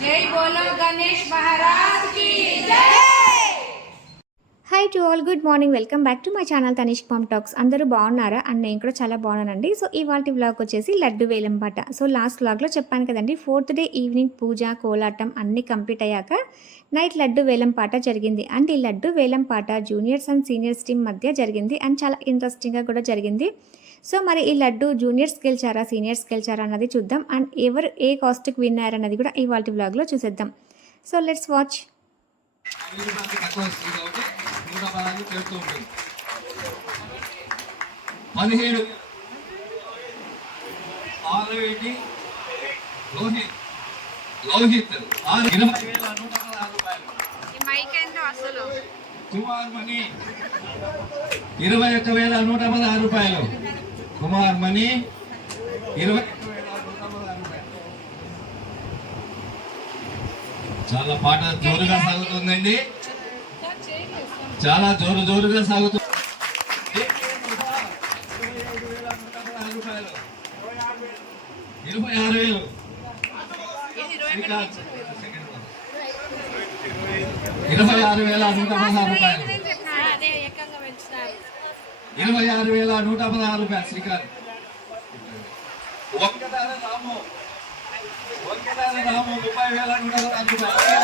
జై బోలో గణేష్ మహారాజ్ జై to all good morning welcome back to my channel Tanish mom talks అందరూ బాగున్నారా? అండ్ నేను కూడా చాలా బాగున్నానండి. సో ఇవాళ వ్లాగ్ వచ్చేసి లడ్డు వేలంపాట. సో లాస్ట్ వ్లాగ్లో చెప్పాను కదండి ఫోర్త్ డే ఈవినింగ్ పూజ కోలాటం అన్నీ కంప్లీట్ అయ్యాక నైట్ లడ్డు వేలంపాట జరిగింది. అండ్ ఈ లడ్డు వేలంపాట జూనియర్స్ అండ్ సీనియర్స్ టీమ్ మధ్య జరిగింది. అండ్ చాలా ఇంట్రెస్టింగ్గా కూడా జరిగింది. సో మరి ఈ లడ్డు జూనియర్స్ గెలిచారా సీనియర్స్ గెలిచారా అన్నది చూద్దాం. అండ్ ఎవరు ఏ కాస్ట్కి విన్నారు అన్నది కూడా ఇవాళ వ్లాగ్లో చూసేద్దాం. So let's watch. పదిహేడు. లోహిత్ లోహిత్ ఆరు. ఇరవై వేల నూట పదహారు రూపాయలు. కుమార్ మణి. ఇరవై ఒక్క వేల నూట పదహారు రూపాయలు. కుమార్ మణి ఇరవై. చాలా పాట జోరుగా సాగుతుందండి. చాలా జోరు జోరుగా సాగుతుంది ఇరవై ఆరు వేలు. ఇరవై ఆరు వేల నూట పదహారు రూపాయలు. ఎనభై ఆరు వేల నూట పదహారు రూపాయలు శ్రీకాంత్ ఒక్కదాన రాము ఒక్కదాన రాము ముప్పై వేల నూట పదహారు రూపాయలు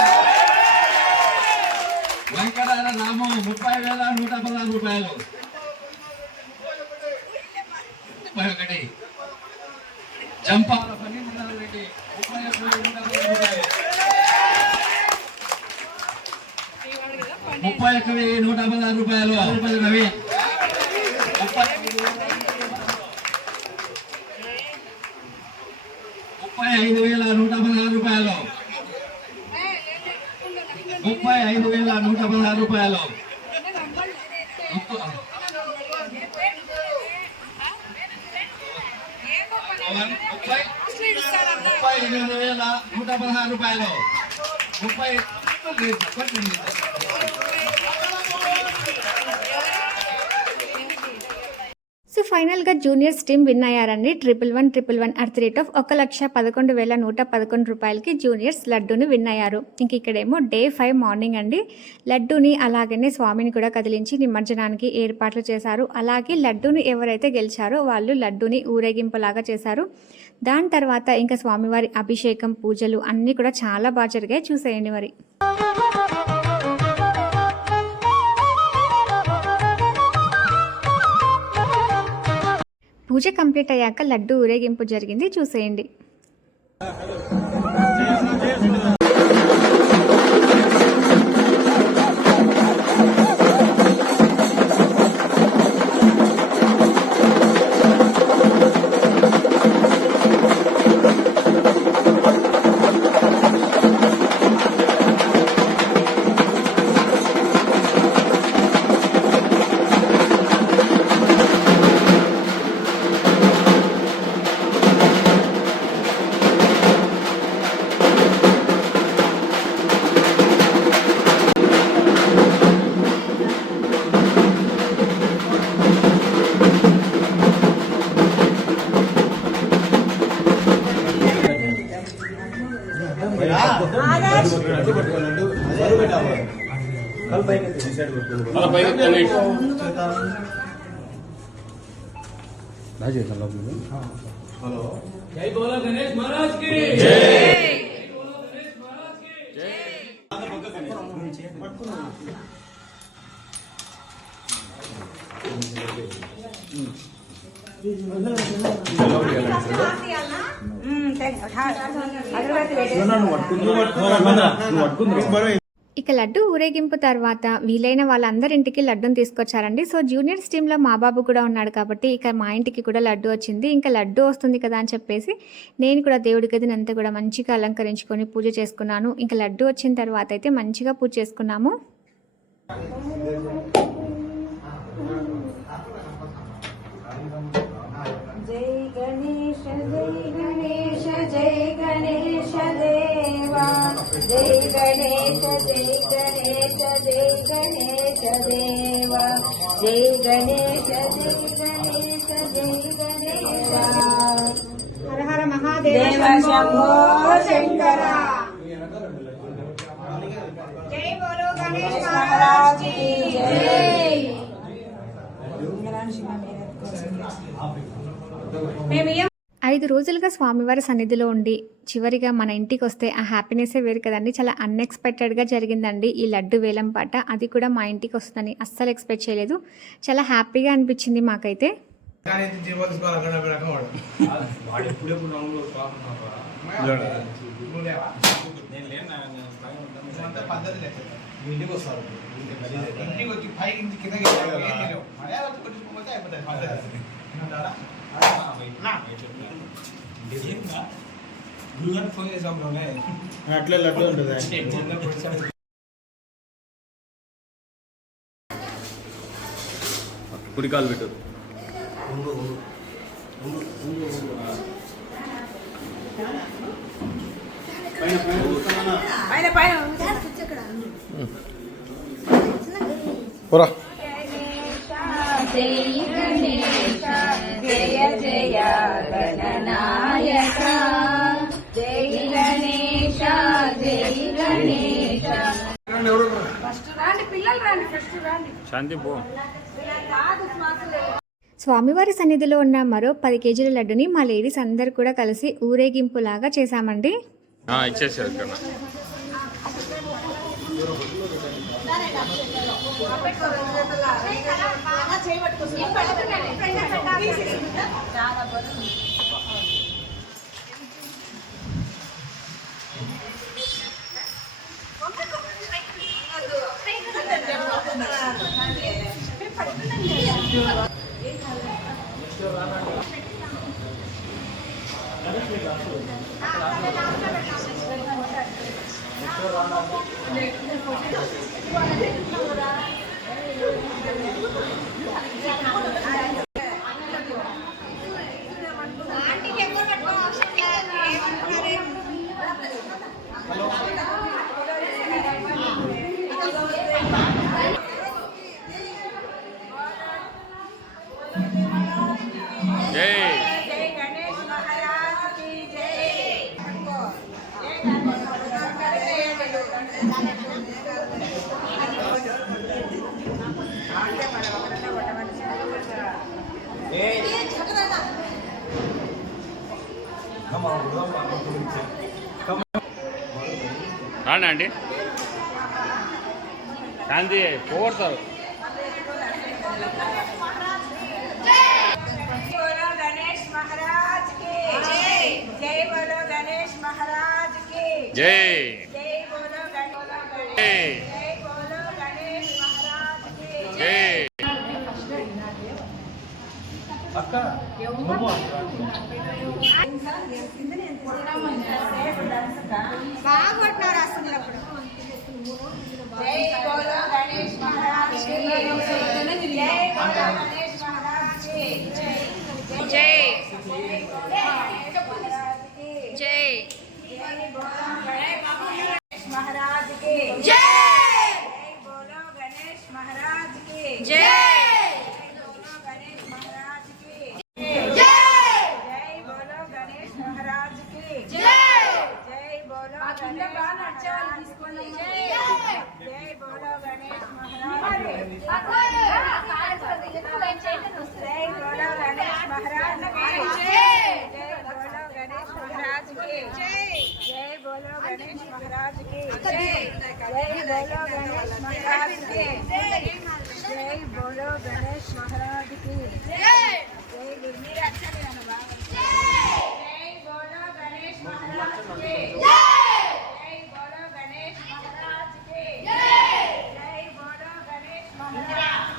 వెంకటార రాము ముప్పై వేల నూట పదహారు రూపాయలు ముప్పై ఒకటి. జంపాల పని రెడ్డి ముప్పై ఒక నూట పదహారు రూపాయలు ముప్పై ఒక వెయ్యి నూట పదహారు రూపాయలు రూపాయలు రవి ముప్పై ముప్పై ఐదు వేల నూట పదహారు రూపాయలు ముప్పై ఐదు వేల నూట పదహారు రూపాయలు ముప్పై ముప్పై ఎనిమిది వేల నూట పదహారు రూపాయలు ముప్పై పద్దెనిమిది. సో ఫైనల్గా జూనియర్స్ టీం విన్ అయ్యారండి. Triple one triple one at rate of ఒక లక్ష పదకొండు వేల నూట పదకొండు రూపాయలకి జూనియర్స్ లడ్డూని విన్ అయ్యారు. ఇంక ఇక్కడేమో డే ఫైవ్ మార్నింగ్ అండి. లడ్డూని అలాగనే స్వామిని కూడా కదిలించి నిమజ్జనానికి ఏర్పాట్లు చేశారు. అలాగే లడ్డూని ఎవరైతే గెలిచారో వాళ్ళు లడ్డూని ఊరేగింపులాగా చేశారు. దాని తర్వాత ఇంకా స్వామివారి అభిషేకం పూజలు అన్నీ కూడా చాలా బాగా జరిగాయి. చూసేయండి మరి. పూజ కంప్లీట్ అయ్యాక లడ్డు ఊరేగింపు జరిగింది. చూసేయండి. హలో జై బోలో గణేష్ మహారాజ్కి జై బోలో గణేష్ మహారాజ్కి జై అగరబత్తి పట్టుకుంది పట్టుకుంది. ఇక లడ్డు ఊరేగింపు తర్వాత వీలైన వాళ్ళందరింటికి లడ్డూని తీసుకొచ్చారండి. సో జూనియర్స్ టీంలో మా బాబు కూడా ఉన్నాడు కాబట్టి ఇక మా ఇంటికి కూడా లడ్డు వచ్చింది. ఇంకా లడ్డు వస్తుంది కదా అని చెప్పేసి నేను కూడా దేవుడి గదిని అంతా కూడా మంచిగా అలంకరించుకొని పూజ చేసుకున్నాను. ఇంకా లడ్డు వచ్చిన తర్వాత అయితే మంచిగా పూజ చేసుకున్నాము. జై గణేష జై గణేష జై గణేష. जय गणेश जय गणेश जय गणेश देवा जय गणेश जय गणेश जय गणेश हर हर महादेव शंभो शंकर जय बोलो गणेश महाराज की ఐదు రోజులుగా స్వామివారి సన్నిధిలో ఉండి చివరిగా మన ఇంటికి వస్తే ఆ హ్యాపీనెస్సే వేరు కదండి. చాలా అన్ఎక్స్పెక్టెడ్గా జరిగిందండి ఈ లడ్డు వేలం పాట. అది కూడా మా ఇంటికి వస్తుందని అస్సలు ఎక్స్పెక్ట్ చేయలేదు. చాలా హ్యాపీగా అనిపించింది మాకైతే. ఇంటికి వస్తారు ఇంటికి వచ్చి పైకి ఇంటి కిందకి వెళ్ళాలి. ఏం తెలియవు. అయిపోతుంది అట్లే లడ్డు ఉంటుంది కుడికాలు పెట్టు పైన. పైన శాంతి పో. స్వామివారి సన్నిధిలో ఉన్న మరో పది కేజీల లడ్డుని మా లేడీస్ అందరు కూడా కలిసి ఊరేగింపులాగా చేశామండి. ఇచ్చేసారు రానా అండి. గాంధీ పోగొడతారు. జై జై. जय बोलो गणेश महाराज की जय। बोलो गणेश महाराज की जय। बोलो गणेश महाराज की जय। बोलो गणेश महाराज की जय। बोलो गणेश महाराज की जय। बोलो गणेश महाराज की जय।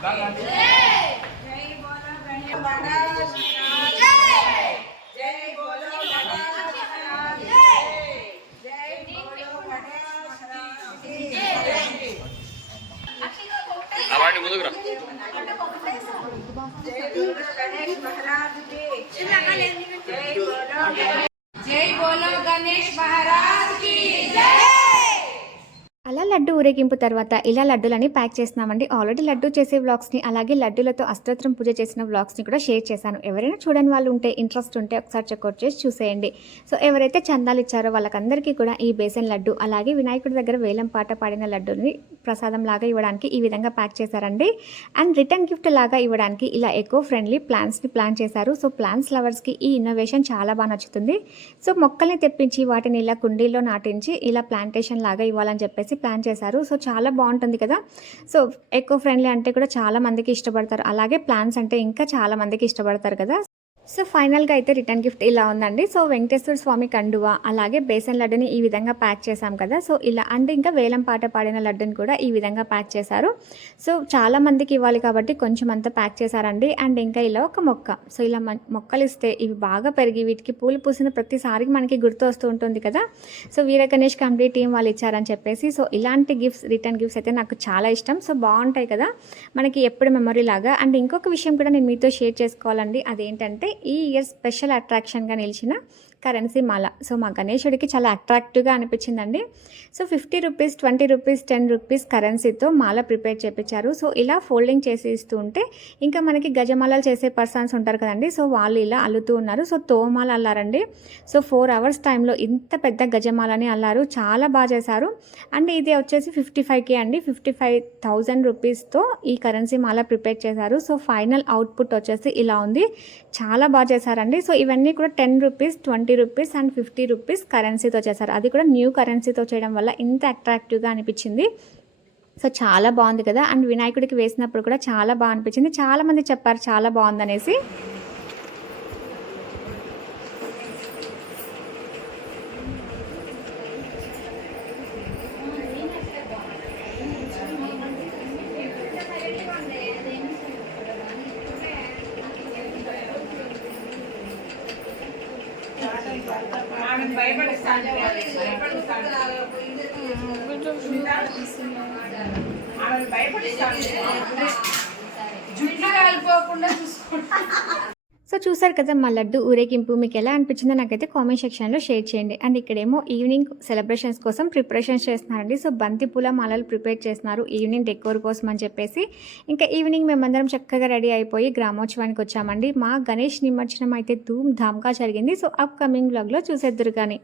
बोलो गणेश महाराज की जय అలా లడ్డు ఊరేగింపు తర్వాత ఇలా లడ్డూలని ప్యాక్ చేస్తున్నామండి. ఆల్రెడీ లడ్డు చేసే వ్లాగ్స్ని అలాగే లడ్డూలతో అష్టోత్తరం పూజ చేసిన వ్లాగ్స్ని కూడా షేర్ చేశాను. ఎవరైనా చూడని వాళ్ళు ఉంటే ఇంట్రెస్ట్ ఉంటే ఒకసారి చెక్అవుట్ చేసి చూసేయండి. సో ఎవరైతే చందాలు ఇచ్చారో వాళ్ళకందరికీ కూడా ఈ బేసన్ లడ్డు అలాగే వినాయకుడి దగ్గర వేలం పాట పాడిన లడ్డూని ప్రసాదం లాగా ఇవ్వడానికి ఈ విధంగా ప్యాక్ చేశారండి. అండ్ రిటర్న్ గిఫ్ట్ లాగా ఇవ్వడానికి ఇలా ఎకో ఫ్రెండ్లీ ప్లాంట్స్ని ప్లాన్ చేశారు. సో ప్లాంట్స్ లవర్స్కి ఈ ఇన్నోవేషన్ చాలా బాగా నచ్చుతుంది. సో మొక్కల్ని తెప్పించి వాటిని ఇలా కుండీల్లో నాటించి ఇలా ప్లాంటేషన్ లాగా ఇవ్వాలని చెప్పేసి ప్లాన్ చేశారు. సో చాలా బాగుంటుంది కదా. సో ఎకో ఫ్రెండ్లీ అంటే కూడా చాలా మందికి ఇష్టపడతారు. అలాగే ప్లాన్స్ అంటే ఇంకా చాలా మందికి ఇష్టపడతారు కదా. సో ఫైనల్గా అయితే రిటర్న్ గిఫ్ట్ ఇలా ఉందండి. సో వెంకటేశ్వర స్వామి కండువ అలాగే బేసన్ లడ్డుని ఈ విధంగా ప్యాక్ చేశాం కదా. సో ఇలా అంటే ఇంకా వేలం పాట పాడిన లడ్డుని కూడా ఈ విధంగా ప్యాక్ చేశారు. సో చాలా మందికి ఇవ్వాలి కాబట్టి కొంచెం అంతా ప్యాక్ చేశారండి. అండ్ ఇంకా ఇలా ఒక మొక్క. సో ఇలా మొక్కలు ఇస్తే ఇవి బాగా పెరిగి వీటికి పూలు పూసిన ప్రతిసారి మనకి గుర్తు వస్తూ ఉంటుంది కదా. So Veera Ganesh company team వాళ్ళు ఇచ్చారని చెప్పేసి సో ఇలాంటి గిఫ్ట్స్ రిటర్న్ గిఫ్ట్స్ అయితే నాకు చాలా ఇష్టం. సో బాగుంటాయి కదా. మనకి ఎప్పుడు మెమరీ లాగా. అండ్ ఇంకొక విషయం కూడా నేను మీతో షేర్ చేసుకోవాలండి. అదేంటంటే ఈ ఇయర్ స్పెషల్ అట్రాక్షన్గా నిలిచిన కరెన్సీ మాల. సో మా గణేశుడికి చాలా అట్రాక్టివ్గా అనిపించిందండి. So fifty rupees twenty rupees ten rupees కరెన్సీతో మాల ప్రిపేర్ చేయించారు సో ఇలా ఫోల్డింగ్ చేసి ఇస్తూ ఉంటే ఇంకా మనకి గజమాలలు చేసే పర్సన్స్ ఉంటారు కదండి. సో వాళ్ళు ఇలా అల్లుతూ ఉన్నారు. సో తోమాల అల్లారండి. సో ఫోర్ అవర్స్ టైంలో ఇంత పెద్ద గజమాలని అల్లారు. చాలా బాగా చేశారు. అండ్ ఇది వచ్చేసి ఫిఫ్టీ ఫైవ్కి అండి. ఫిఫ్టీ ఫైవ్ థౌజండ్ రూపీస్తో ఈ కరెన్సీ మాల ప్రిపేర్ చేశారు. సో ఫైనల్ అవుట్పుట్ వచ్చేసి ఇలా ఉంది. చాలా బాగా చేశారండి. సో ఇవన్నీ కూడా ten rupees twenty rupees and fifty rupees కరెన్సీతో చేశారు. అది కూడా న్యూ కరెన్సీతో చేయడం వల్ల ఇంత అట్రాక్టివ్గా అనిపించింది. సో చాలా బాగుంది కదా. అండ్ వినాయకుడికి వేసినప్పుడు కూడా చాలా బాగా అనిపించింది. చాలా మంది చెప్పారు చాలా బాగుందనేసి. భయపడిస్తాను. జుట్లు కాలిపోకుండా చూసుకుంటా సో చూసారు కదా మా లడ్డు ఊరేగింపు మీకు ఎలా అనిపించిందో నాకైతే కామెంట్ సెక్షన్లో షేర్ చేయండి. అండ్ ఇక్కడేమో ఈవినింగ్ సెలబ్రేషన్స్ కోసం ప్రిపరేషన్స్ చేస్తున్నారండి. సో బంతిపూల మాలలు ప్రిపేర్ చేస్తున్నారు ఈవినింగ్ డెకోర్ కోసం అని చెప్పేసి. ఇంకా ఈవినింగ్ మేమందరం చక్కగా రెడీ అయిపోయి గ్రామోత్సవానికి వచ్చామండి. మా గణేష్ నిమజ్జనం అయితే ధూమ్ ధామ్గా జరిగింది. సో అప్ కమింగ్ బ్లాగ్లో చూసేద్దరు కానీ.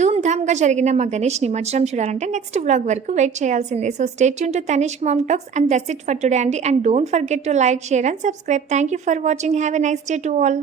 ధూమ్ధామ్గా ధూమ్ జరిగిన మా గణేష్ నిమజ్జనం చూడాలంటే నెక్స్ట్ వ్లాగ్ వరకు వెయిట్ చేయాల్సిందే. So stay Yoon to Tanish mom talks and that's it for today అండి and don't forget to like share and subscribe thank you for watching have a nice day to all